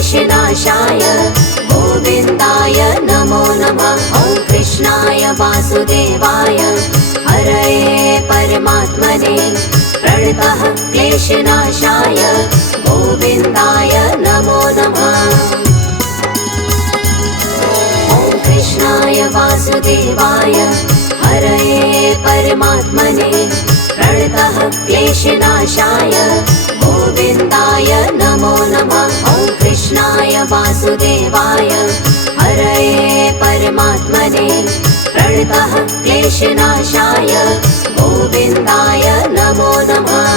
क्लेशनाशाय गोविन्दाय नमो नमः। ॐ कृष्णाय वासुदेवाय हरये परमात्मने प्रणतः क्लेशनाशाय गोविन्दाय नमो नमः। ॐ कृष्णाय वासुदेवाय हरये परमात्मने प्रणतः क्लेशनाशाय गोविन्दाय नमो नमः। ॐ कृष्णाय वासुदेवाय हरये परमात्मने प्रणतः क्लेशनाशाय गोविन्दाय नमो नमः।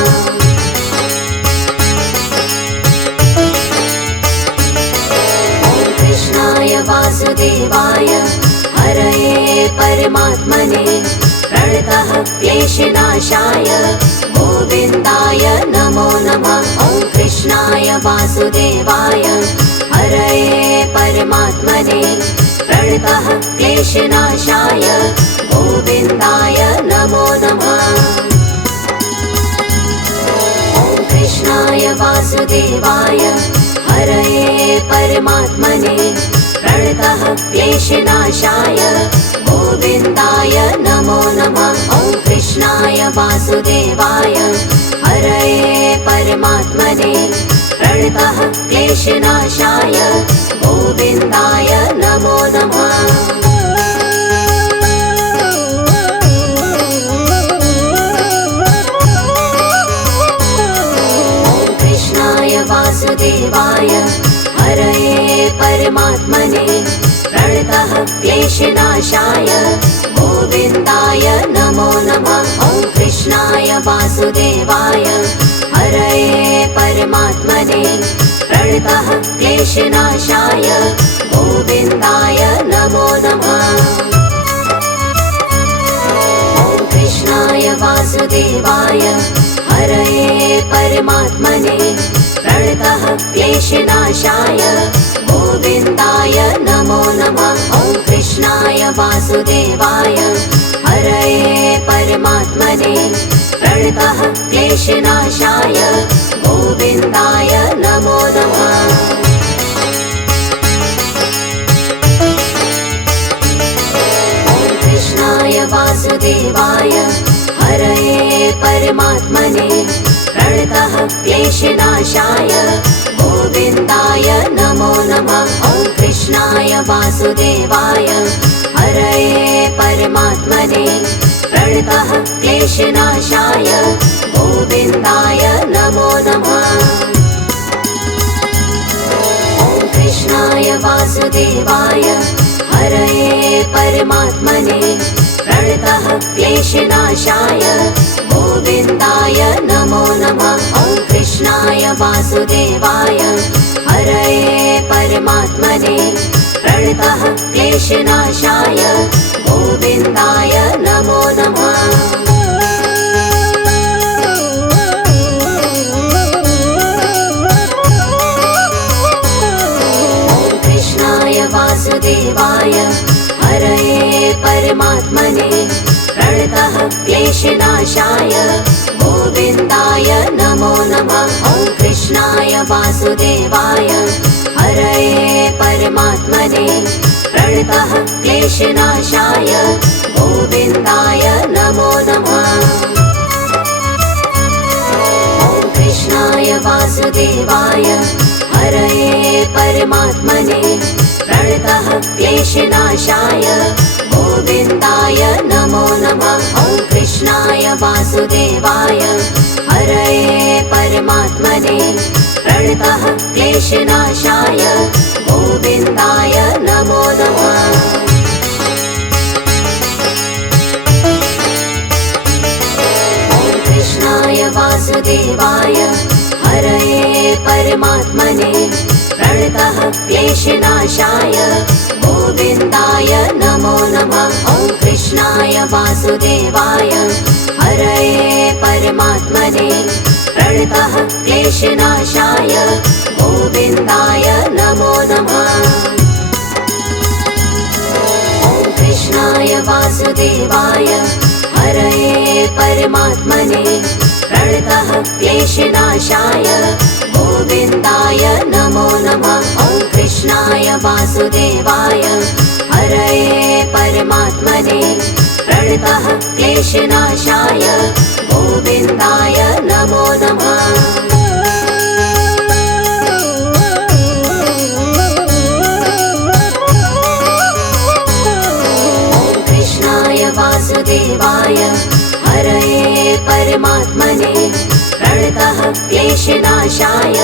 ॐ कृष्णाय वासुदेवाय हरये परमात्मने प्रणतः क्लेशनाशाय गोविन्दाय नमो नमः। ॐ कृष्णाय वासुदेवाय हरये परमात्मने प्रणतः क्लेशनाशाय गोविन्दाय नमो नमः। ॐ कृष्णाय वासुदेवाय हरये परमात्मने प्रणतः क्लेशनाशाय गोविन्दाय नमो नमः। ॐ कृष्णाय वासुदेवाय हरये परमात्मने प्रणतः क्लेशनाशाय गोविन्दाय नमो नमः। ॐ कृष्णाय वासुदेवाय हरये परमात्मने प्रणतः क्लेशनाशाय गोविन्दाय नमो नमः। ॐ कृष्णाय वासुदेवाय हरये परमात्मने प्रणतः क्लेशनाशाय गोविन्दाय नमो नमः। ॐ कृष्णाय वासुदेवाय हरये परमात्मने प्रणतः क्लेशनाशाय गोविन्दाय नमो नमः। ॐ कृष्णाय वासुदेवाय हरये परमात्मने प्रणतः क्लेशनाशाय गोविन्दाय नमो नमः। ॐ कृष्णाय वासुदेवाय हरये परमात्मने प्रणतः क्लेशनाशाय गोविन्दाय नमो नमः। ॐ कृष्णाय वासुदेवाय हरये परमात्मने प्रणतः क्लेशनाशाय गोविन्दाय नमो नमः। ॐ कृष्णाय वासुदेवाय हरये परमात्मने प्रणतः क्लेशनाशाय गोविन्दाय नमो नमः। ॐ कृष्णाय वासुदेवाय हरये परमात्मने प्रणतः क्लेशनाशाय गोविन्दाय नमो नमः। ॐ कृष्णाय वासुदेवाय हरये परमात्मने प्रणतः क्लेशनाशाय गोविन्दाय नमो नमः। ॐ कृष्णाय वासुदेवाय हरये परमात्मने प्रणतः क्लेशनाशाय गोविन्दाय नमो नमः। ॐ कृष्णाय वासुदेवाय हरये परमात्मने प्रणतः क्लेशनाशाय गोविन्दाय नमो नमः। ॐ कृष्णाय वासुदेवाय हरये परमात्मने प्रणतः क्लेशनाशाय गोविन्दाय नमो नमः। ॐ कृष्णाय वासुदेवाय हरये परमात्मने प्रणतः क्लेशनाशाय गोविन्दाय नमो नमः। ॐ कृष्णाय वासुदेवाय हरये परमात्मने प्रणतः क्लेशनाशाय गोविन्दाय नमो नमः। ॐ कृष्णाय वासुदेवाय हरये परमात्मने प्रणतः क्लेशनाशाय गोविन्दाय नमो नमः। वासुदेवाय हरये परमात्मने प्रणतः क्लेशनाशाय गोविन्दाय नमो नमः। वासुदेवाय हरये परमात्मने प्रणतः क्लेशनाशाय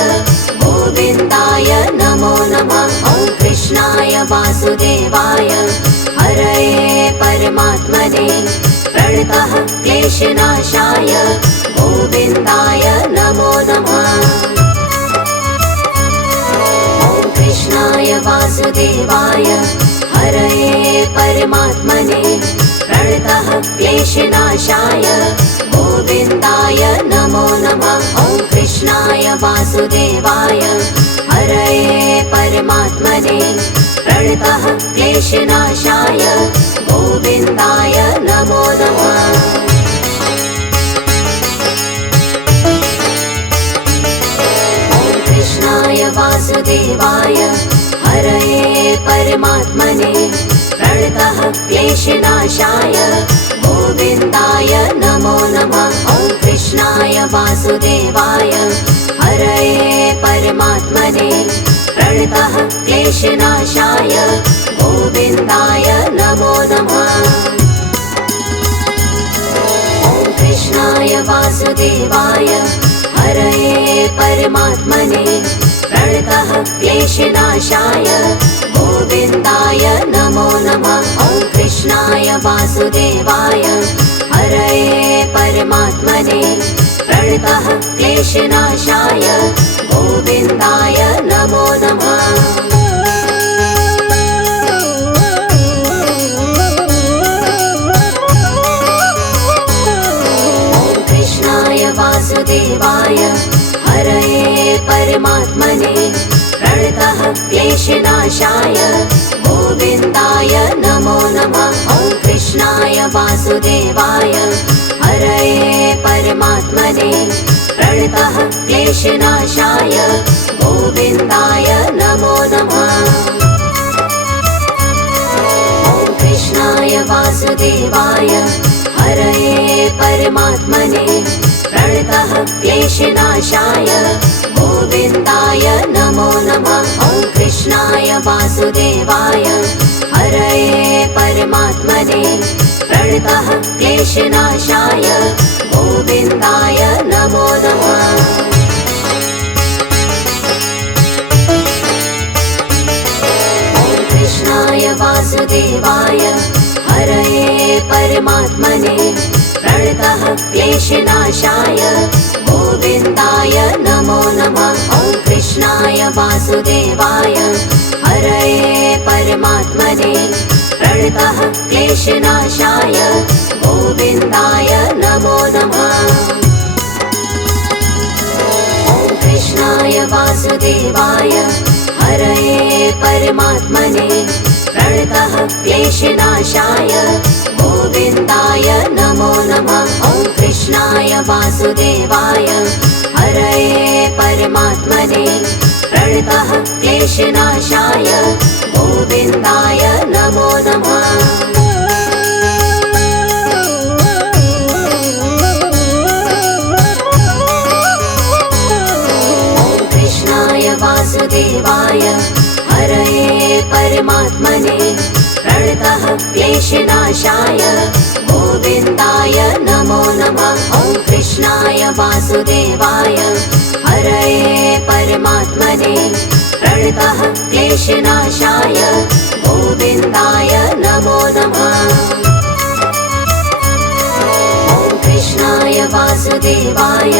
गोविन्दाय नमो नमः। ॐ कृष्णाय वासुदेवाय हरये परमात्मने प्रणतः क्लेशनाशाय गोविन्दाय नमो नमः। ॐ कृष्णाय वासुदेवाय हरये परमात्मने प्रणतः क्लेशनाशाय गोविन्दाय नमो नमः। ॐ कृष्णाय वासुदेवाय हरये परमात्मने प्रणतः क्लेशनाशाय गोविन्दाय नमो नमः। ॐ कृष्णाय वासुदेवाय हरये परमात्मने प्रणतः क्लेशनाशाय गोविन्दाय नमो नमः। ॐ कृष्णाय वासुदेवाय हरये परमात्मने प्रणतः क्लेशनाशाय गोविन्दाय नमो नमः। ॐ कृष्णाय वासुदेवाय हरये परमात्मने प्रणतः क्लेशनाशाय गोविन्दाय नमो नमः। ॐ कृष्णाय वासुदेवाय हरये परमात्मने प्रणतः क्लेशनाशाय गोविन्दाय नमो नमः। ॐ कृष्णाय वासुदेवाय हरये परमात्मने प्रणतः क्लेशनाशाय गोविन्दाय नमो नमः। ॐ कृष्णाय वासुदेवाय हरये परमात्मने प्रणतः क्लेशनाशाय गोविन्दाय नमो नमः। ॐ कृष्णाय वासुदेवाय हरये परमात्मने प्रणतः क्लेशनाशाय गोविन्दाय नमो नमः। ॐ कृष्णाय वासुदेवाय हरये परमात्मने प्रणतः क्लेशनाशाय गोविन्दाय नमो नमः। ॐ कृष्णाय वासुदेवाय हरये परमात्मने प्रणतः क्लेशनाशाय गोविन्दाय नमो नमः। ॐ कृष्णाय वासुदेवाय हरये परमात्मने प्रणतः क्लेशनाशाय गोविन्दाय नमो नमः। ॐ कृष्णाय वासुदेवाय हरये परमात्मने प्रणतः क्लेशनाशाय गोविन्दाय नमो नमः। ॐ कृष्णाय वासुदेवाय हरये परमात्मने प्रणतः क्लेशनाशाय गोविन्दाय नमो नमः। ॐ कृष्णाय वासुदेवाय हरये परमात्मने प्रणतः क्लेशनाशाय गोविन्दाय नमो नमः। ॐ कृष्णाय वासुदेवाय हरये परमात्मने प्रणतः क्लेशनाशाय गोविन्दाय नमो नमः। ॐ कृष्णाय वासुदेवाय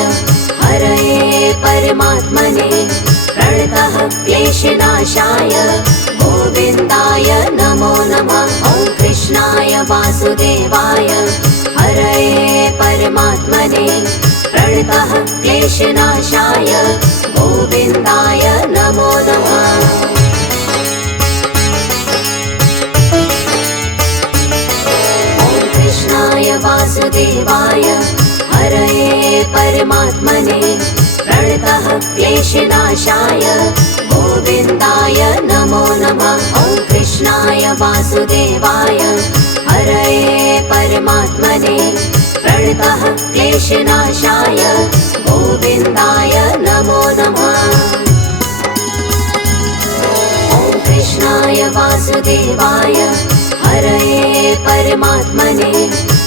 हरये परमात्मने प्रणतः क्लेशनाशाय गोविन्दाय नमो नमः। ॐ कृष्णाय वासुदेवाय हरये परमात्मने प्रणतः क्लेशनाशाय गोविन्दाय नमो नमः। ॐ कृष्णाय वासुदेवाय हरये परमात्मने प्रणतः क्लेशनाशाय गोविन्दाय नमो नमः। ॐ वासुदेवाय हरये परमात्मने प्रणतः क्लेशनाशाय गोविन्दाय नमो नमः। ॐ कृष्णाय वासुदेवाय हरये परमात्मने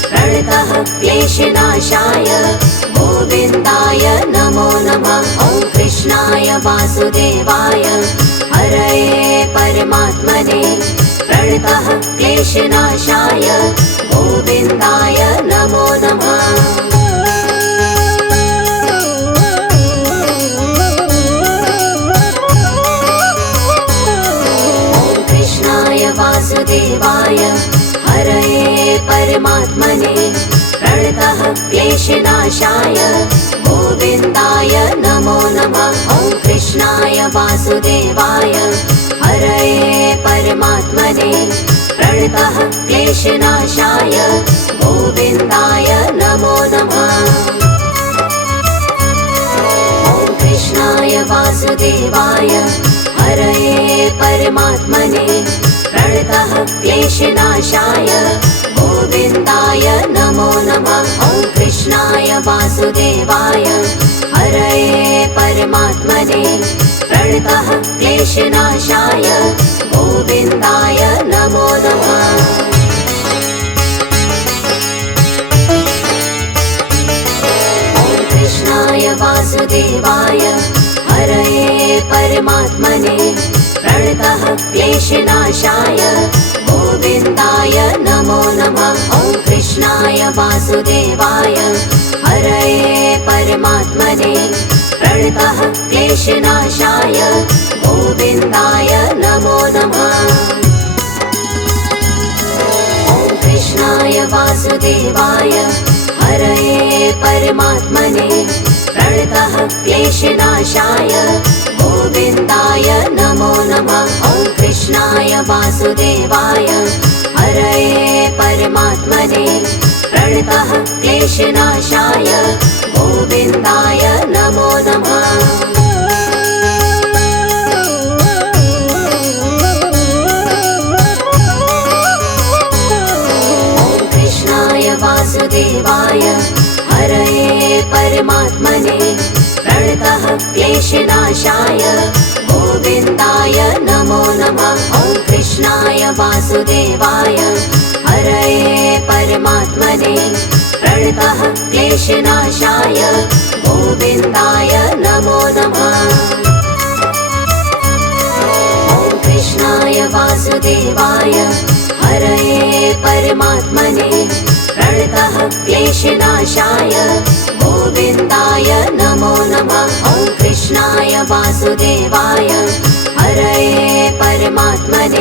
प्रणतः क्लेशनाशाय गोविन्दाय नमो नमः। ॐ कृष्णाय वासुदेवाय हरये परमात्मने प्रणतः क्लेशनाशाय गोविन्दाय नमो नमः। ॐ कृष्णाय वासुदेवाय हरये परमात्मने प्रणतः क्लेशनाशाय गोविन्दाय नमो नमः। ॐ कृष्णाय वासुदेवाय हरये परमात्मने प्रणतः क्लेशनाशाय गोविन्दाय नमो नमः। ॐ कृष्णाय वासुदेवाय हरये परमात्मने प्रणतः क्लेशनाशाय गोविन्दाय नमो नमः। ॐ कृष्णाय वासुदेवाय हरये परमात्मने प्रणतः क्लेशनाशाय गोविन्दाय नमो नमः। ॐ कृष्णाय वासुदेवाय हरये परमात्मने प्रणतः क्लेशनाशाय गोविन्दाय नमो नमः। ॐ कृष्णाय वासुदेवाय हरये परमात्मने प्रणतः क्लेशनाशाय गोविन्दाय नमो नमः। ॐ कृष्णाय वासुदेवाय हरये परमात्मने प्रणतः क्लेशनाशाय गोविन्दाय नमो नमः। ॐ कृष्णाय वासुदेवाय हरये परमात्मने प्रणतः क्लेशनाशाय गोविन्दाय नमो नमः। ॐ कृष्णाय वासुदेवाय हरये परमात्मने प्रणतः क्लेशनाशाय गोविन्दाय नमो नमः। ॐ कृष्णाय वासुदेवाय हरये परमात्मने प्रणतः क्लेशनाशाय गोविन्दाय नमो नमः। ॐ कृष्णाय वासुदेवाय हरये परमात्मने प्रणतः क्लेशनाशाय गोविन्दाय नमो नमः। ॐ कृष्णाय वासुदेवाय हरये परमात्मने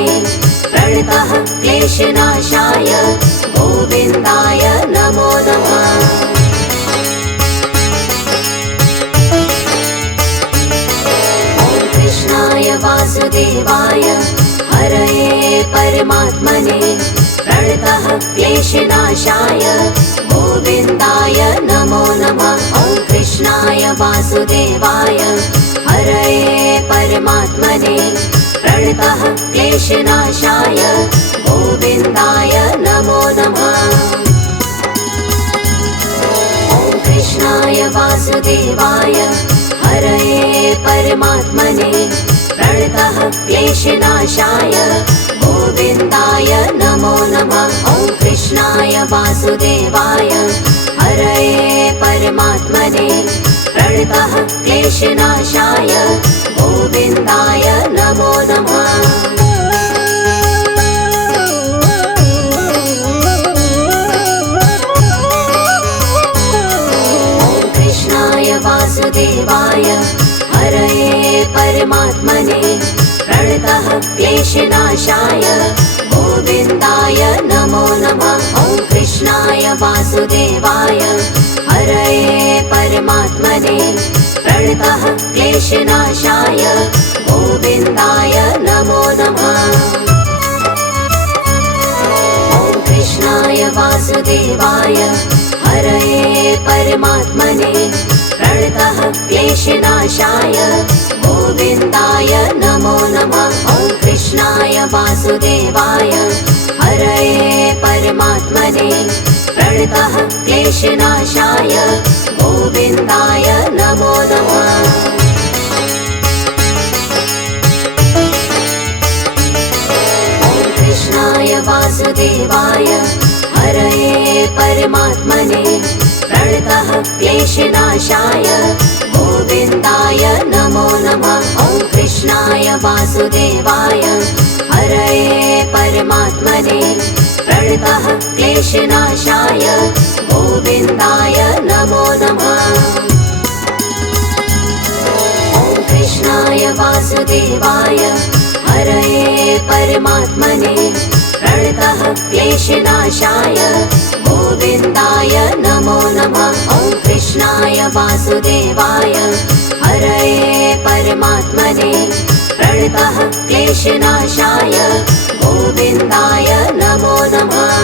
प्रणतः क्लेशनाशाय गोविन्दाय नमो नमः। ॐ कृष्णाय वासुदेवाय हरये परमात्मने प्रणतः क्लेशनाशाय गोविन्दाय नमो नमः। ॐ कृष्णाय वासुदेवाय हरये परमात्मने प्रणतः क्लेशनाशाय गोविन्दाय नमो नमः। ॐ कृष्णाय वासुदेवाय हरये परमात्मने प्रणतः क्लेशनाशाय गोविन्दाय नमो नमः। ॐ कृष्णाय वासुदेवाय हरये परमात्मने प्रणतः क्लेशनाशाय गोविन्दाय नमो नमः। ॐ कृष्णाय वासुदेवाय हरये परमात्मने प्रणतः क्लेशनाशाय गोविन्दाय नमो नमः। ॐ कृष्णाय वासुदेवाय हरये परमात्मने प्रणतः क्लेशनाशाय गोविन्दाय नमो नमः। ॐ कृष्णाय वासुदेवाय हरये परमात्मने प्रणतः क्लेशनाशाय गोविन्दाय नमो नमः। ॐ कृष्णाय वासुदेवाय वासुदेवाय हरये परमात्मने प्रणतः क्लेशनाशाय गोविन्दाय नमो नमः। कृष्णाय वासुदेवाय हरये परमात्मने प्रणतः क्लेशनाशाय गोविन्दाय नमो नमः। ॐ कृष्णाय वासुदेवाय हरये परमात्मने प्रणतः क्लेशनाशाय गोविन्दाय नमो नमः। ॐ कृष्णाय वासुदेवाय हरये परमात्मने प्रणतः क्लेशनाशाय गोविन्दाय नमो नमः। ॐ कृष्णाय वासुदेवाय हरये परमात्मने प्रणतः क्लेशनाशाय गोविन्दाय नमो नमः।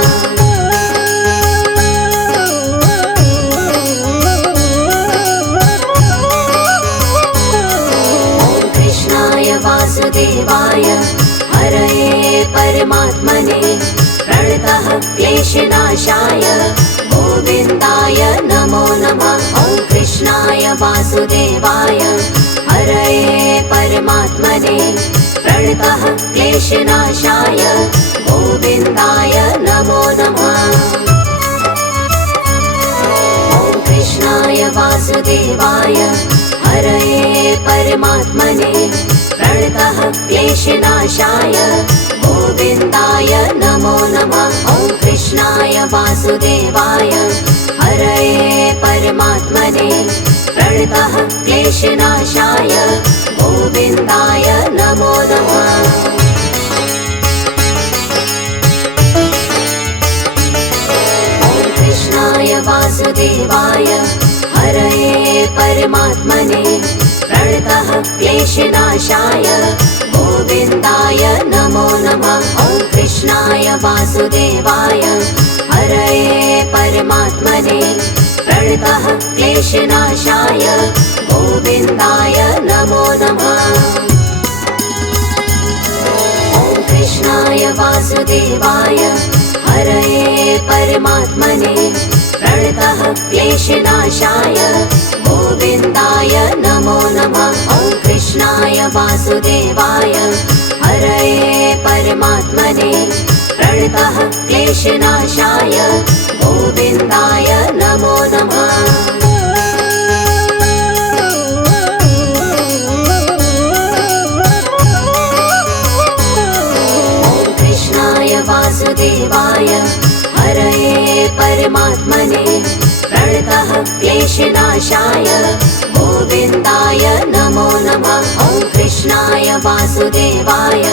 वासुदेवाय हरये परमात्मने प्रणतः क्लेशनाशाय गोविन्दाय नमो नमः। ॐ कृष्णाय वासुदेवाय हरये परमात्मने प्रणतः क्लेशनाशाय गोविन्दाय नमो नमः। ॐ कृष्णाय वासुदेवाय हरये परमात्मने प्रणतः क्लेशनाशाय गोविन्दाय नमो नमः। ॐ कृष्णाय वासुदेवाय हरये परमात्मने प्रणतः क्लेशनाशाय गोविन्दाय नमो नमः। ॐ कृष्णाय वासुदेवाय हरये परमात्मने प्रणतः क्लेशनाशाय गोविन्दाय नमो नमः। ॐ कृष्णाय वासुदेवाय हरये परमात्मने प्रणतः क्लेशनाशाय गोविन्दाय नमो नमः। ॐ कृष्णाय वासुदेवाय हरये परमात्मने प्रणतः क्लेशनाशाय गोविन्दाय नमो नमः। ॐ कृष्णाय वासुदेवाय हरये परमात्मने प्रणतः क्लेशनाशाय गोविन्दाय नमो नमः। ॐ कृष्णाय वासुदेवाय हरये परमात्मने प्रणतः क्लेशनाशाय गोविन्दाय नमो नमः। ॐ कृष्णाय वासुदेवाय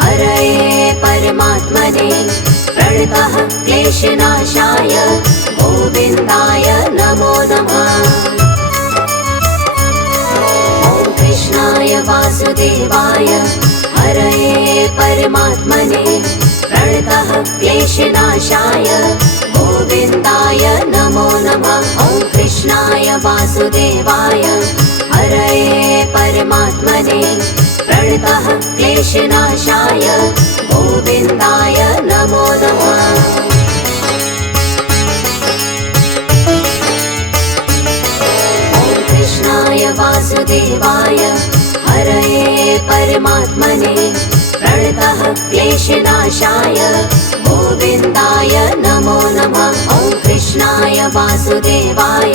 हरये परमात्मने प्रणतः क्लेशनाशाय गोविन्दाय नमो नमः। ॐ कृष्णाय वासुदेवाय हरये परमात्मने प्रणतः क्लेशनाशाय गोविन्दाय नमो नमः। ॐ कृष्णाय वासुदेवाय हरये परमात्मने प्रणतः क्लेशनाशाय गोविन्दाय नमो नमः। ॐ कृष्णाय वासुदेवाय हरये परमात्मने प्रणतः क्लेशनाशाय गोविन्दाय नमो नमः। ॐ कृष्णाय वासुदेवाय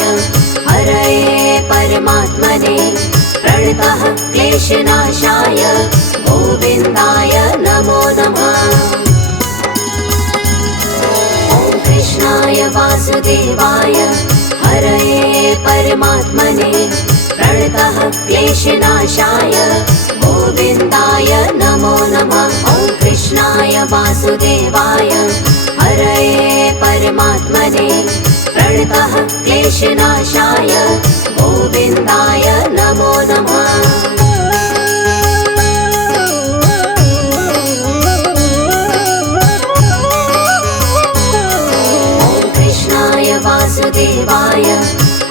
हरये परमात्मने प्रणतः क्लेशनाशाय गोविन्दाय नमो नमः। ॐ कृष्णाय वासुदेवाय हरये परमात्मने प्रणतः क्लेशनाशाय गोविन्दाय नमो नमः। ॐ कृष्णाय वासुदेवाय हरये परमात्मने प्रणतः क्लेशनाशाय गोविन्दाय नमो नमः। ॐ कृष्णाय वासुदेवाय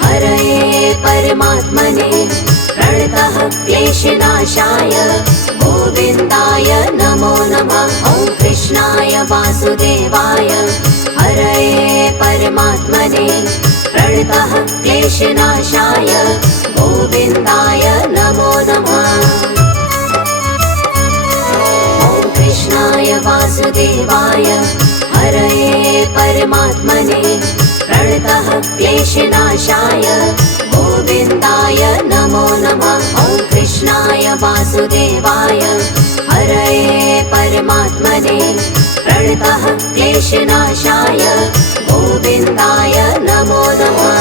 हरये परमात्मने प्रणतः क्लेश क्लेशनाशाय गोविन्दाय नमो नमः। ॐ कृष्णाय वासुदेवाय हरये परमात्मने प्रणतः क्लेशनाशाय गोविन्दाय नमो नमः। ॐ कृष्णाय वासुदेवाय हरये परमात्मने प्रणतः क्लेशनाशाय गोविन्दाय नमो नमः। ॐ कृष्णाय वासुदेवाय हरये परमात्मने प्रणतः क्लेशनाशाय गोविन्दाय नमो नमः।